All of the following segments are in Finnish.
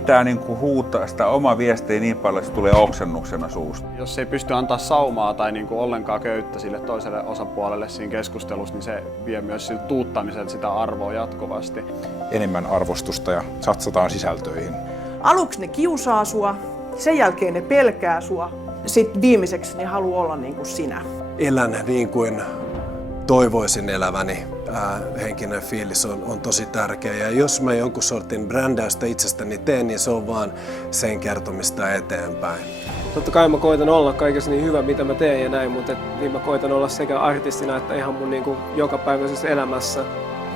pitää niin kuin huutaa sitä omaa viestiä niin paljon, että se tulee oksennuksena suusta. Jos ei pysty antaa saumaa tai niin kuin ollenkaan köyttä sille toiselle osapuolelle siinä keskustelussa, niin se vie myös siltä tuuttamiselta sitä arvoa jatkuvasti. Enemmän arvostusta ja satsataan sisältöihin. Aluksi ne kiusaa sua, sen jälkeen ne pelkää sua, sitten viimeiseksi ne haluaa olla niin kuin sinä. Elän niin kuin toivoisin eläväni. Henkinen fiilis on tosi tärkeä, ja jos mä jonkun sortin brändäystä itsestäni teen, niin se on vaan sen kertomista eteenpäin. Totta kai mä koitan olla kaikessa niin hyvä, mitä mä teen ja näin, mutta niin mä koitan olla sekä artistina että ihan mun niin kuin jokapäiväisessä elämässä.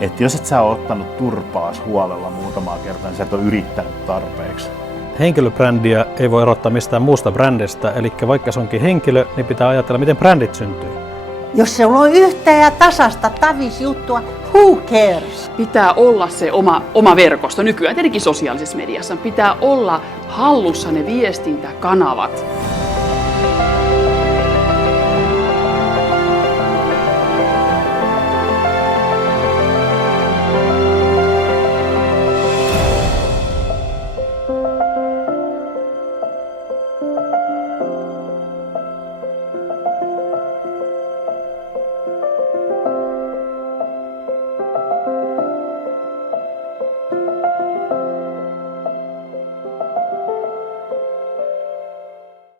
Että jos et sä ole ottanut turpaas huolella muutamaa kertaa, niin sä et ole yrittänyt tarpeeksi. Henkilöbrändiä ei voi erottaa mistään muusta brändistä, eli vaikka se onkin henkilö, niin pitää ajatella, miten brändit syntyy. Jos se on yhtä ja tasasta tavisjuttua, who cares? Pitää olla se oma verkosto. Nykyään tietenkin sosiaalisessa mediassa pitää olla hallussa ne viestintäkanavat.